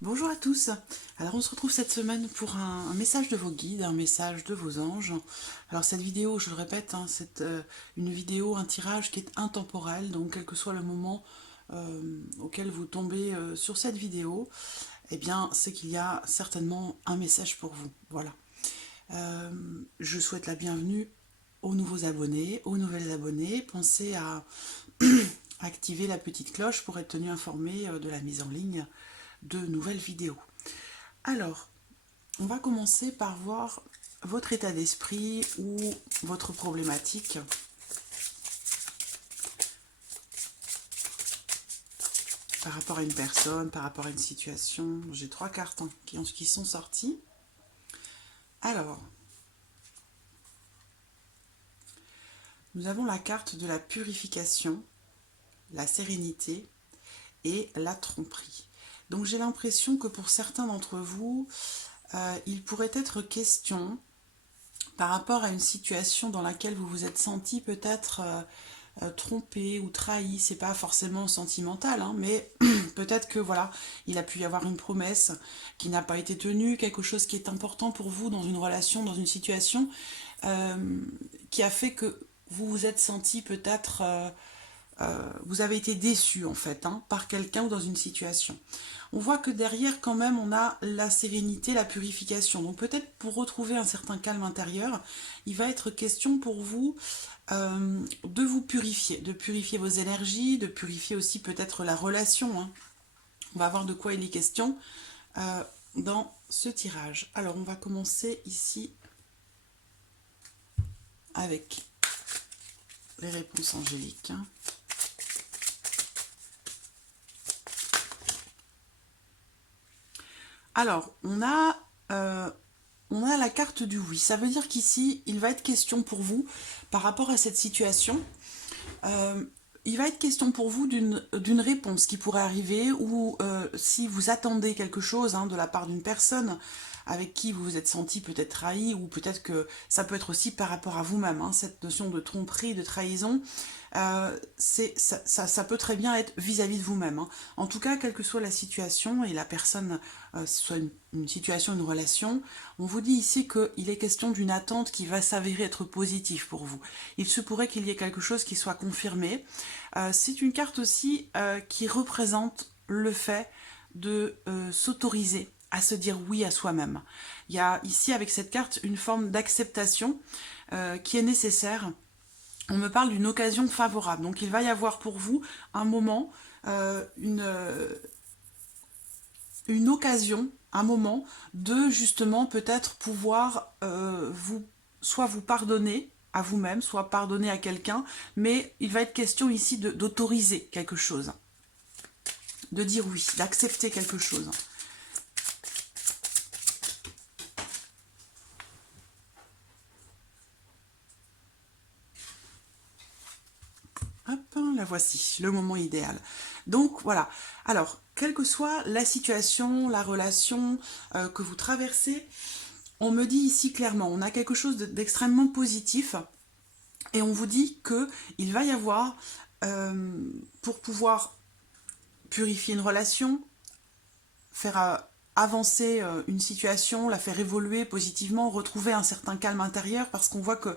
Bonjour à tous. Alors on se retrouve cette semaine pour un message de vos guides, un message de vos anges. Alors cette vidéo, je le répète, hein, c'est une vidéo, un tirage qui est intemporel, donc quel que soit le moment auquel vous tombez sur cette vidéo, eh bien c'est qu'il y a certainement un message pour vous. Voilà. Je souhaite la bienvenue aux nouveaux abonnés, aux nouvelles abonnées. Pensez à activer la petite cloche pour être tenu informé de la mise en ligne de nouvelles vidéos. Alors, on va commencer par voir votre état d'esprit ou votre problématique par rapport à une personne, par rapport à une situation. J'ai 3 cartes qui sont sorties. Alors, nous avons la carte de la purification, la sérénité et la tromperie. Donc j'ai l'impression que pour certains d'entre vous, il pourrait être question, par rapport à une situation dans laquelle vous vous êtes senti peut-être trompé ou trahi, c'est pas forcément sentimental, hein, mais peut-être que voilà, il a pu y avoir une promesse qui n'a pas été tenue, quelque chose qui est important pour vous dans une relation, dans une situation, qui a fait que vous vous êtes senti peut-être vous avez été déçu en fait par quelqu'un ou dans une situation. On voit que derrière quand même on a la sérénité, la purification. Donc peut-être pour retrouver un certain calme intérieur, il va être question pour vous de vous purifier, de purifier vos énergies, de purifier aussi peut-être la relation. On va voir de quoi il est question dans ce tirage. Alors on va commencer ici avec les réponses angéliques. Alors, on a la carte du oui. Ça veut dire qu'ici, il va être question pour vous, par rapport à cette situation, il va être question pour vous d'une réponse qui pourrait arriver, ou si vous attendez quelque chose de la part d'une personne avec qui vous vous êtes senti peut-être trahi, ou peut-être que ça peut être aussi par rapport à vous-même, cette notion de tromperie, de trahison, ça peut très bien être vis-à-vis de vous-même. En tout cas, quelle que soit la situation et la personne, soit une situation, une relation, on vous dit ici qu'il est question d'une attente qui va s'avérer être positive pour vous. Il se pourrait qu'il y ait quelque chose qui soit confirmé. C'est une carte aussi qui représente le fait de s'autoriser à se dire oui à soi-même. Il y a ici avec cette carte une forme d'acceptation qui est nécessaire. On me parle d'une occasion favorable. Donc il va y avoir pour vous un moment, une occasion, un moment de justement peut-être pouvoir soit vous pardonner à vous-même, soit pardonner à quelqu'un, mais il va être question ici d'autoriser quelque chose, de dire oui, d'accepter quelque chose. Hop, la voici, le moment idéal. Donc voilà. Alors, quelle que soit la situation, la relation que vous traversez, on me dit ici clairement, on a quelque chose d'extrêmement positif, et on vous dit que il va y avoir, pour pouvoir purifier une relation, faire avancer une situation, la faire évoluer positivement, retrouver un certain calme intérieur, parce qu'on voit que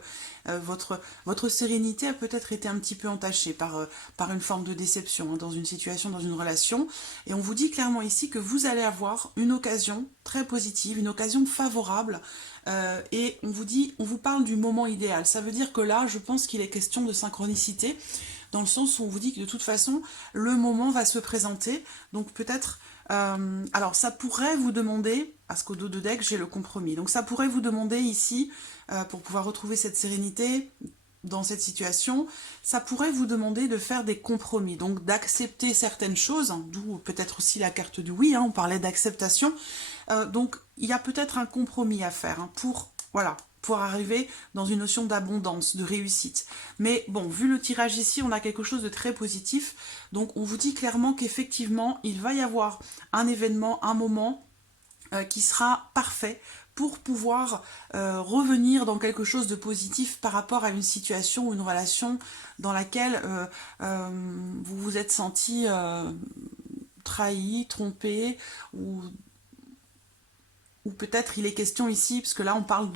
votre sérénité a peut-être été un petit peu entachée par une forme de déception dans une situation, dans une relation. Et on vous dit clairement ici que vous allez avoir une occasion très positive, une occasion favorable. Et on vous parle du moment idéal. Ça veut dire que là, je pense qu'il est question de synchronicité, dans le sens où on vous dit que de toute façon, le moment va se présenter. Donc peut-être alors ça pourrait vous demander, parce qu'au dos de deck j'ai le compromis, donc ça pourrait vous demander ici, pour pouvoir retrouver cette sérénité dans cette situation, ça pourrait vous demander de faire des compromis, donc d'accepter certaines choses, d'où peut-être aussi la carte du oui, on parlait d'acceptation, donc il y a peut-être un compromis à faire pour, voilà, pour arriver dans une notion d'abondance, de réussite. Mais bon, vu le tirage ici, on a quelque chose de très positif. Donc on vous dit clairement qu'effectivement, il va y avoir un événement, un moment qui sera parfait pour pouvoir revenir dans quelque chose de positif par rapport à une situation ou une relation dans laquelle vous vous êtes senti trahi, trompé, ou peut-être il est question ici, parce que là on parle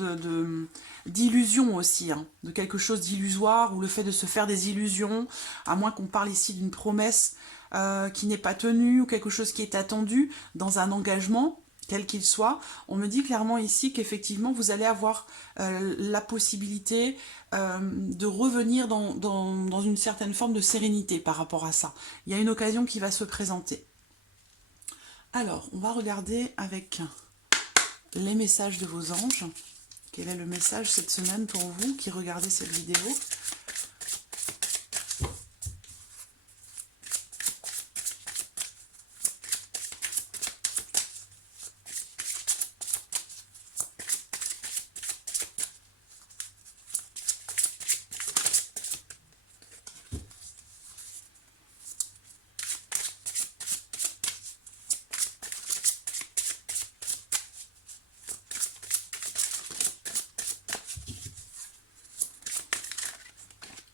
d'illusion aussi, hein, de quelque chose d'illusoire, ou le fait de se faire des illusions, à moins qu'on parle ici d'une promesse qui n'est pas tenue, ou quelque chose qui est attendu dans un engagement, quel qu'il soit. On me dit clairement ici qu'effectivement vous allez avoir la possibilité de revenir dans une certaine forme de sérénité par rapport à ça. Il y a une occasion qui va se présenter. Alors, on va regarder avec les messages de vos anges. Quel est le message cette semaine pour vous qui regardez cette vidéo?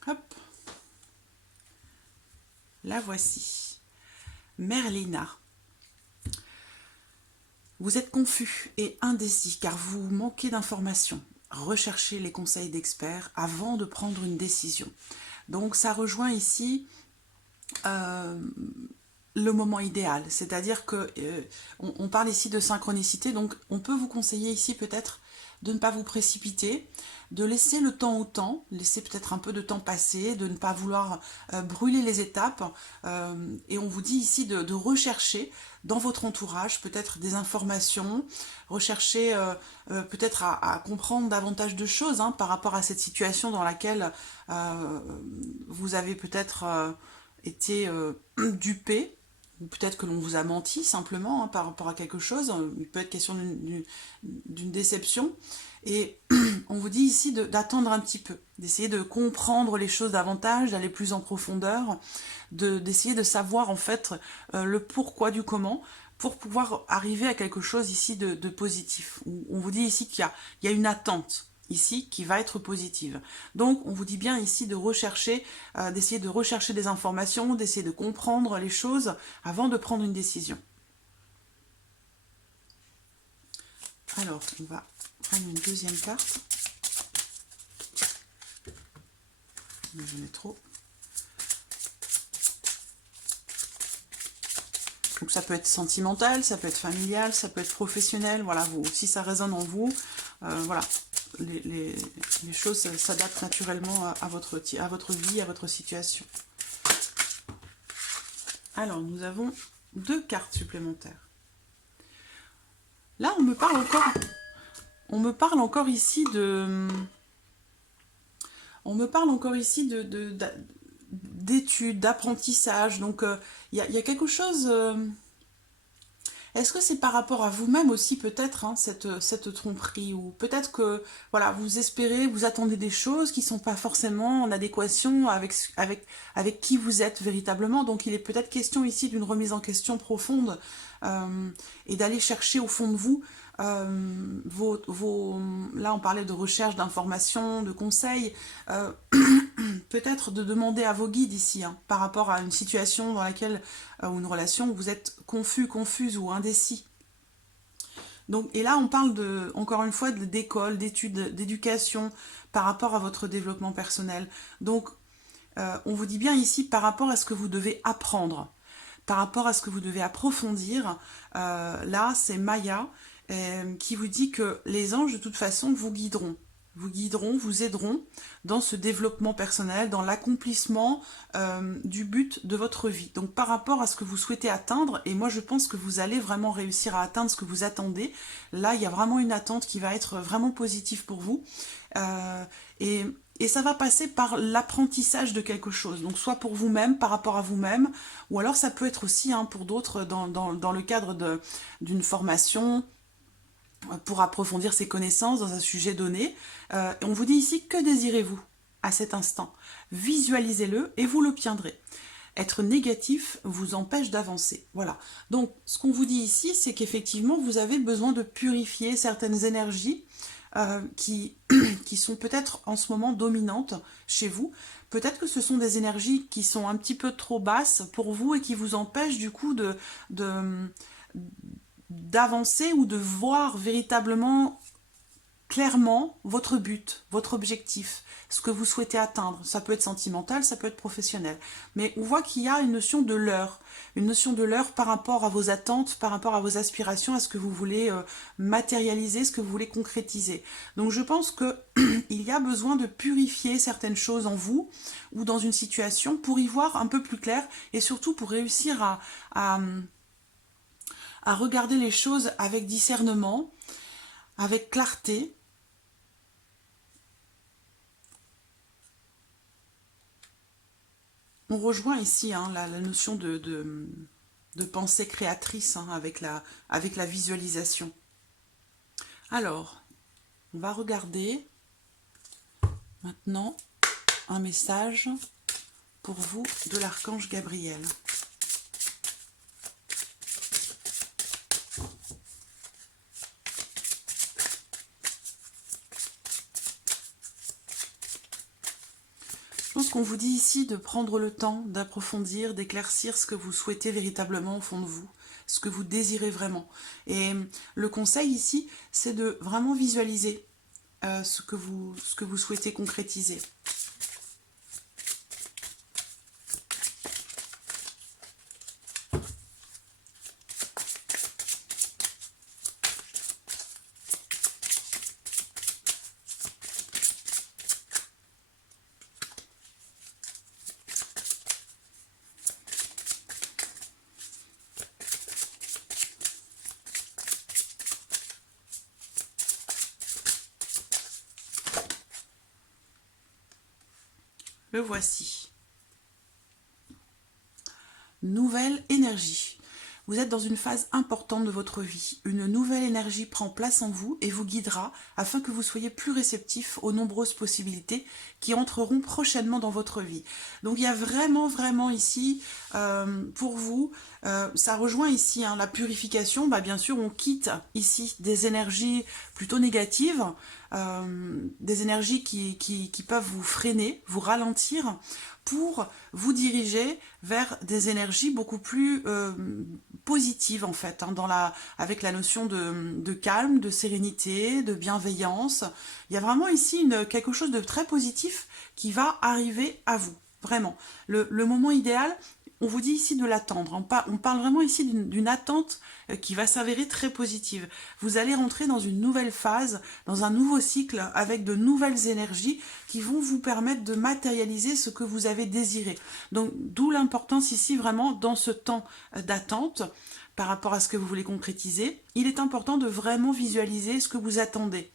Hop. La voici. Merlina. Vous êtes confus et indécis car vous manquez d'informations. Recherchez les conseils d'experts avant de prendre une décision. Donc ça rejoint ici le moment idéal, c'est-à-dire que on parle ici de synchronicité, donc on peut vous conseiller ici peut-être de ne pas vous précipiter, de laisser le temps au temps, laisser peut-être un peu de temps passer, de ne pas vouloir brûler les étapes, et on vous dit ici de rechercher dans votre entourage peut-être des informations, rechercher peut-être à comprendre davantage de choses hein, par rapport à cette situation dans laquelle vous avez peut-être été dupé, ou peut-être que l'on vous a menti simplement hein, par rapport à quelque chose, il peut être question d'une déception, et on vous dit ici d'attendre un petit peu, d'essayer de comprendre les choses davantage, d'aller plus en profondeur, d'essayer de savoir en fait le pourquoi du comment, pour pouvoir arriver à quelque chose ici de positif. On vous dit ici qu'il y a une attente, ici qui va être positive. Donc on vous dit bien ici de rechercher, d'essayer de rechercher des informations, d'essayer de comprendre les choses avant de prendre une décision. Alors on va prendre une deuxième carte. J'en ai trop. Donc ça peut être sentimental, ça peut être familial, ça peut être professionnel, voilà, si ça résonne en vous, voilà. Les choses s'adaptent naturellement à votre vie, à votre situation. Alors, nous avons 2 cartes supplémentaires. Là, on me parle encore ici d'études, d'apprentissage. Donc, il y a quelque chose... Est-ce que c'est par rapport à vous-même aussi peut-être hein, cette tromperie, ou peut-être que voilà vous espérez, vous attendez des choses qui ne sont pas forcément en adéquation avec qui vous êtes véritablement. Donc il est peut-être question ici d'une remise en question profonde et d'aller chercher au fond de vous là on parlait de recherche d'informations, de conseils, peut-être de demander à vos guides ici, hein, par rapport à une situation dans laquelle, ou une relation où vous êtes confus, confuse ou indécis. Donc, et là on parle encore une fois d'école, d'études, d'éducation par rapport à votre développement personnel. Donc on vous dit bien ici par rapport à ce que vous devez apprendre, par rapport à ce que vous devez approfondir. Là c'est Maya qui vous dit que les anges de toute façon vous guideront, vous aideront dans ce développement personnel, dans l'accomplissement du but de votre vie. Donc par rapport à ce que vous souhaitez atteindre, et moi je pense que vous allez vraiment réussir à atteindre ce que vous attendez, là il y a vraiment une attente qui va être vraiment positive pour vous, et ça va passer par l'apprentissage de quelque chose, donc soit pour vous-même, par rapport à vous-même, ou alors ça peut être aussi hein, pour d'autres dans le cadre d'une formation, pour approfondir ses connaissances dans un sujet donné. On vous dit ici, que désirez-vous à cet instant? Visualisez-le et vous l'obtiendrez. Être négatif vous empêche d'avancer. Voilà. Donc, ce qu'on vous dit ici, c'est qu'effectivement, vous avez besoin de purifier certaines énergies qui sont peut-être en ce moment dominantes chez vous. Peut-être que ce sont des énergies qui sont un petit peu trop basses pour vous et qui vous empêchent du coup de, d'avancer ou de voir véritablement clairement votre but, votre objectif, ce que vous souhaitez atteindre. Ça peut être sentimental, ça peut être professionnel. Mais on voit qu'il y a une notion de l'heure. Une notion de l'heure par rapport à vos attentes, par rapport à vos aspirations, à ce que vous voulez matérialiser, ce que vous voulez concrétiser. Donc je pense que il y a besoin de purifier certaines choses en vous ou dans une situation pour y voir un peu plus clair et surtout pour réussir à regarder les choses avec discernement, avec clarté. On rejoint ici hein, la notion de pensée créatrice hein, avec la visualisation. Alors, on va regarder maintenant un message pour vous de l'archange Gabriel. Je pense qu'on vous dit ici de prendre le temps d'approfondir, d'éclaircir ce que vous souhaitez véritablement au fond de vous, ce que vous désirez vraiment. Et le conseil ici, c'est de vraiment visualiser ce que vous souhaitez concrétiser. Le voici. Nouvelle énergie. Vous êtes dans une phase importante de votre vie. Une nouvelle énergie prend place en vous et vous guidera afin que vous soyez plus réceptif aux nombreuses possibilités qui entreront prochainement dans votre vie. Donc il y a vraiment ici, pour vous, ça rejoint ici hein, la purification. Bien sûr, on quitte ici des énergies plutôt négatives, des énergies qui peuvent vous freiner, vous ralentir, pour vous diriger vers des énergies beaucoup plus positives en fait, hein, avec la notion de calme, de sérénité, de bienveillance. Il y a vraiment ici quelque chose de très positif qui va arriver à vous, vraiment. Le moment idéal, on vous dit ici de l'attendre. On parle vraiment ici d'une attente qui va s'avérer très positive. Vous allez rentrer dans une nouvelle phase, dans un nouveau cycle, avec de nouvelles énergies qui vont vous permettre de matérialiser ce que vous avez désiré. Donc, d'où l'importance ici, vraiment, dans ce temps d'attente, par rapport à ce que vous voulez concrétiser, il est important de vraiment visualiser ce que vous attendez,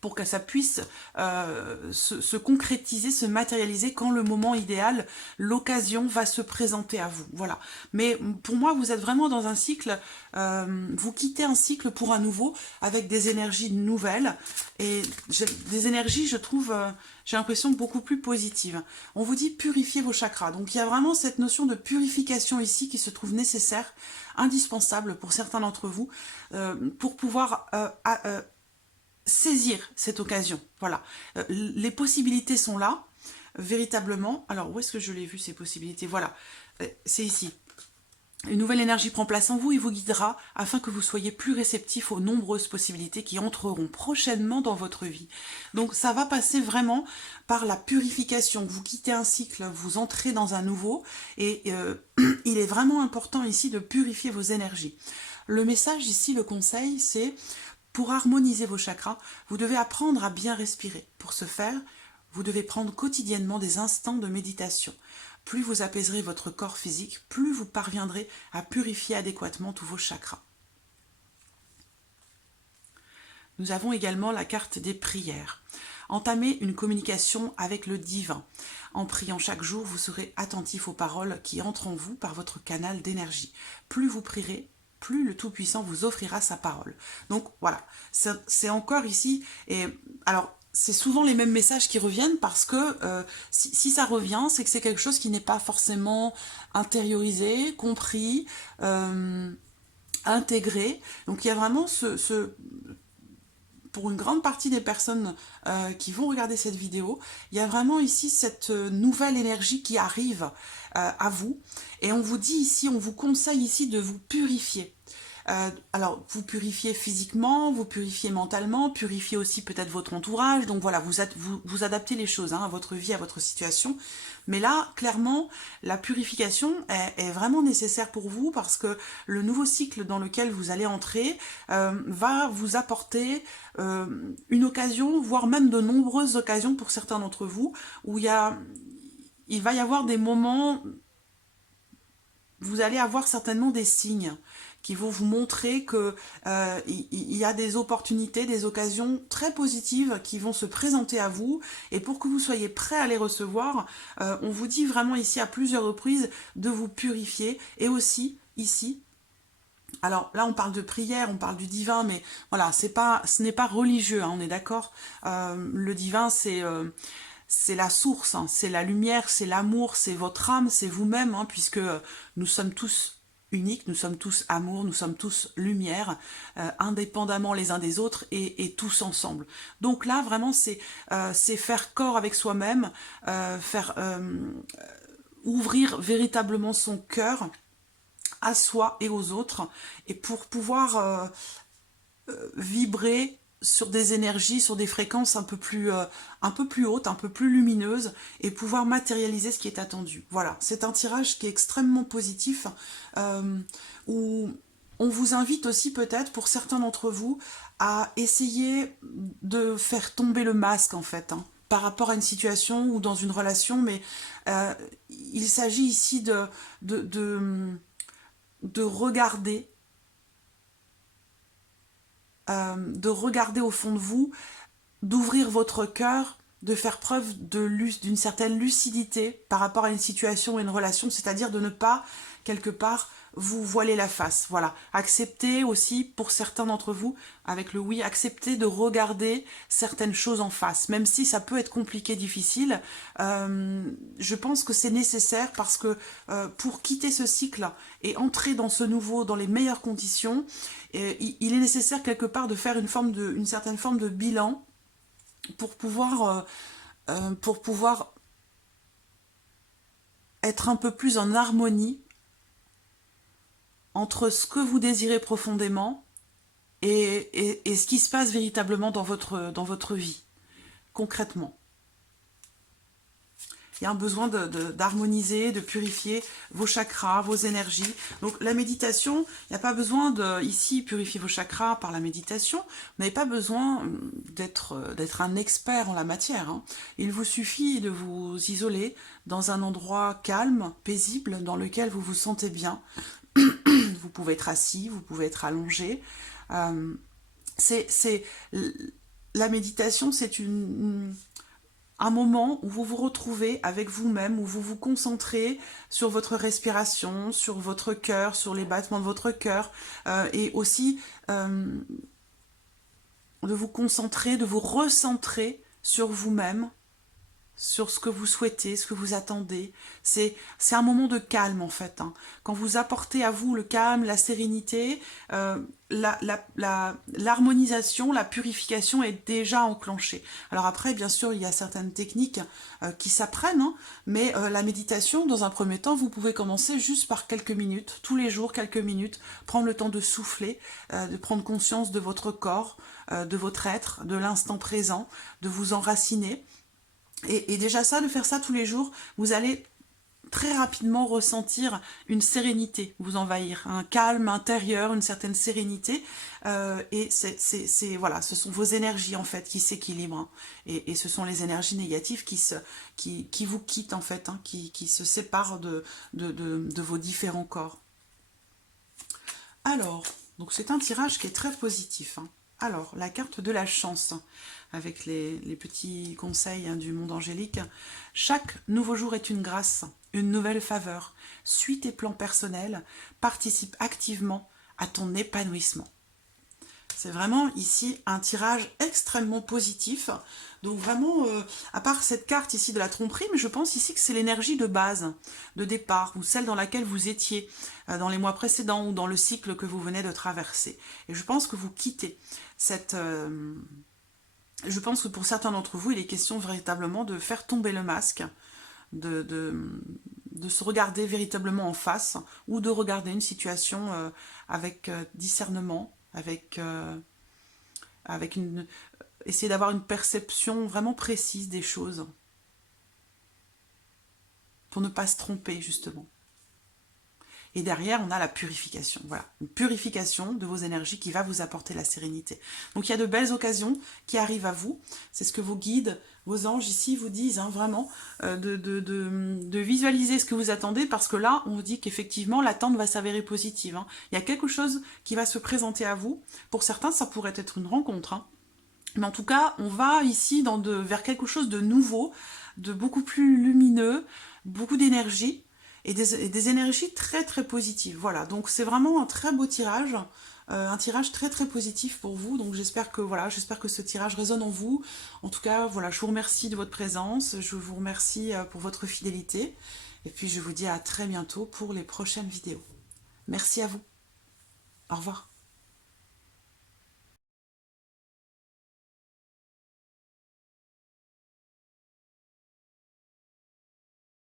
pour que ça puisse se concrétiser, se matérialiser quand le moment idéal, l'occasion va se présenter à vous. Voilà. Mais pour moi, vous êtes vraiment dans un cycle, vous quittez un cycle pour un nouveau, avec des énergies nouvelles, et des énergies, je trouve, j'ai l'impression beaucoup plus positives. On vous dit purifier vos chakras. Donc il y a vraiment cette notion de purification ici qui se trouve nécessaire, indispensable pour certains d'entre vous, pour pouvoir saisir cette occasion. Voilà. Les possibilités sont là, véritablement. Alors, où est-ce que je l'ai vu, ces possibilités? Voilà. C'est ici. Une nouvelle énergie prend place en vous et vous guidera afin que vous soyez plus réceptif aux nombreuses possibilités qui entreront prochainement dans votre vie. Donc, ça va passer vraiment par la purification. Vous quittez un cycle, vous entrez dans un nouveau. Et il est vraiment important ici de purifier vos énergies. Le message ici, le conseil, c'est: pour harmoniser vos chakras, vous devez apprendre à bien respirer. Pour ce faire, vous devez prendre quotidiennement des instants de méditation. Plus vous apaiserez votre corps physique, plus vous parviendrez à purifier adéquatement tous vos chakras. Nous avons également la carte des prières. Entamez une communication avec le divin. En priant chaque jour, vous serez attentif aux paroles qui entrent en vous par votre canal d'énergie. Plus vous prierez, plus le Tout-Puissant vous offrira sa parole. Donc voilà, c'est encore ici, et alors c'est souvent les mêmes messages qui reviennent parce que si ça revient, c'est que c'est quelque chose qui n'est pas forcément intériorisé, compris, intégré. Donc il y a vraiment pour une grande partie des personnes qui vont regarder cette vidéo, il y a vraiment ici cette nouvelle énergie qui arrive à vous. Et on vous dit ici, on vous conseille ici de vous purifier. Alors, vous purifiez physiquement, vous purifiez mentalement, purifiez aussi peut-être votre entourage. Donc voilà, vous adaptez les choses à votre vie, à votre situation. Mais là, clairement, la purification est vraiment nécessaire pour vous parce que le nouveau cycle dans lequel vous allez entrer va vous apporter une occasion, voire même de nombreuses occasions pour certains d'entre vous, où il va y avoir des moments, vous allez avoir certainement des signes qui vont vous montrer que il y a des opportunités, des occasions très positives qui vont se présenter à vous. Et pour que vous soyez prêts à les recevoir, on vous dit vraiment ici à plusieurs reprises de vous purifier. Et aussi, ici, alors là on parle de prière, on parle du divin, mais voilà, ce n'est pas religieux, hein, on est d'accord. Le divin, c'est la source, hein, c'est la lumière, c'est l'amour, c'est votre âme, c'est vous-même, hein, puisque nous sommes tous uniques, nous sommes tous amour, nous sommes tous lumière, indépendamment les uns des autres et tous ensemble. Donc là, vraiment, c'est faire corps avec soi-même, ouvrir véritablement son cœur à soi et aux autres, et pour pouvoir vibrer sur des énergies, sur des fréquences un peu plus hautes, un peu plus lumineuses, et pouvoir matérialiser ce qui est attendu. Voilà, c'est un tirage qui est extrêmement positif, où on vous invite aussi peut-être, pour certains d'entre vous, à essayer de faire tomber le masque, en fait, hein, par rapport à une situation ou dans une relation, mais il s'agit ici de regarder au fond de vous, d'ouvrir votre cœur, de faire preuve d'une certaine lucidité par rapport à une situation et une relation, c'est-à-dire de ne pas, quelque part, vous voiler la face. Voilà. Acceptez aussi, pour certains d'entre vous, avec le oui, acceptez de regarder certaines choses en face, même si ça peut être compliqué, difficile. Je pense que c'est nécessaire parce que pour quitter ce cycle et entrer dans ce nouveau, dans les meilleures conditions, il est nécessaire quelque part de faire une certaine forme de bilan pour pouvoir être un peu plus en harmonie entre ce que vous désirez profondément et ce qui se passe véritablement dans votre vie, concrètement. Il y a un besoin d'harmoniser, de purifier vos chakras, vos énergies. Donc la méditation, il n'y a pas besoin de, ici, purifier vos chakras par la méditation. Vous n'avez pas besoin d'être un expert en la matière, hein. Il vous suffit de vous isoler dans un endroit calme, paisible, dans lequel vous vous sentez bien. Vous pouvez être assis, vous pouvez être allongé. La méditation, c'est un moment où vous vous retrouvez avec vous-même, où vous vous concentrez sur votre respiration, sur votre cœur, sur les battements de votre cœur, et aussi de vous concentrer, de vous recentrer sur vous-même, sur ce que vous souhaitez, ce que vous attendez. C'est un moment de calme, en fait, hein. Quand vous apportez à vous le calme, la sérénité, l'harmonisation, la purification est déjà enclenchée. Alors après, bien sûr, il y a certaines techniques qui s'apprennent, hein, mais la méditation, dans un premier temps, vous pouvez commencer juste par quelques minutes, tous les jours, quelques minutes, prendre le temps de souffler, de prendre conscience de votre corps, de votre être, de l'instant présent, de vous enraciner. Et déjà ça, de faire ça tous les jours, vous allez très rapidement ressentir une sérénité vous envahir, un calme intérieur, une certaine sérénité, et voilà, ce sont vos énergies en fait qui s'équilibrent, hein, et ce sont les énergies négatives qui vous quittent en fait, hein, qui se séparent de vos différents corps. Alors, donc c'est un tirage qui est très positif, hein. Alors, la carte de la chance, avec les petits conseils, hein, du monde angélique. Chaque nouveau jour est une grâce, une nouvelle faveur. Suis tes plans personnels, participe activement à ton épanouissement. C'est vraiment ici un tirage extrêmement positif. Donc vraiment, à part cette carte ici de la tromperie, mais je pense ici que c'est l'énergie de base, de départ, ou celle dans laquelle vous étiez dans les mois précédents ou dans le cycle que vous venez de traverser. Et je pense que vous quittez cette... je pense que pour certains d'entre vous, il est question véritablement de faire tomber le masque, de, de, de se regarder véritablement en face, ou de regarder une situation avec discernement, avec une, essayer d'avoir une perception vraiment précise des choses, pour ne pas se tromper justement. Et derrière, on a la purification. Voilà, une purification de vos énergies qui va vous apporter la sérénité. Donc il y a de belles occasions qui arrivent à vous. C'est ce que vos guides, vos anges ici vous disent, hein, vraiment, de visualiser ce que vous attendez, parce que là, on vous dit qu'effectivement, l'attente va s'avérer positive. Hein. Il y a quelque chose qui va se présenter à vous. Pour certains, ça pourrait être une rencontre. Hein. Mais en tout cas, on va ici vers quelque chose de nouveau, de beaucoup plus lumineux, beaucoup d'énergie, et des énergies très très positives. Voilà, donc c'est vraiment un très beau tirage, un tirage très très positif pour vous. Donc j'espère que voilà, j'espère que ce tirage résonne en vous. En tout cas, voilà, je vous remercie de votre présence, je vous remercie pour votre fidélité, et puis je vous dis à très bientôt pour les prochaines vidéos. Merci à vous. Au revoir.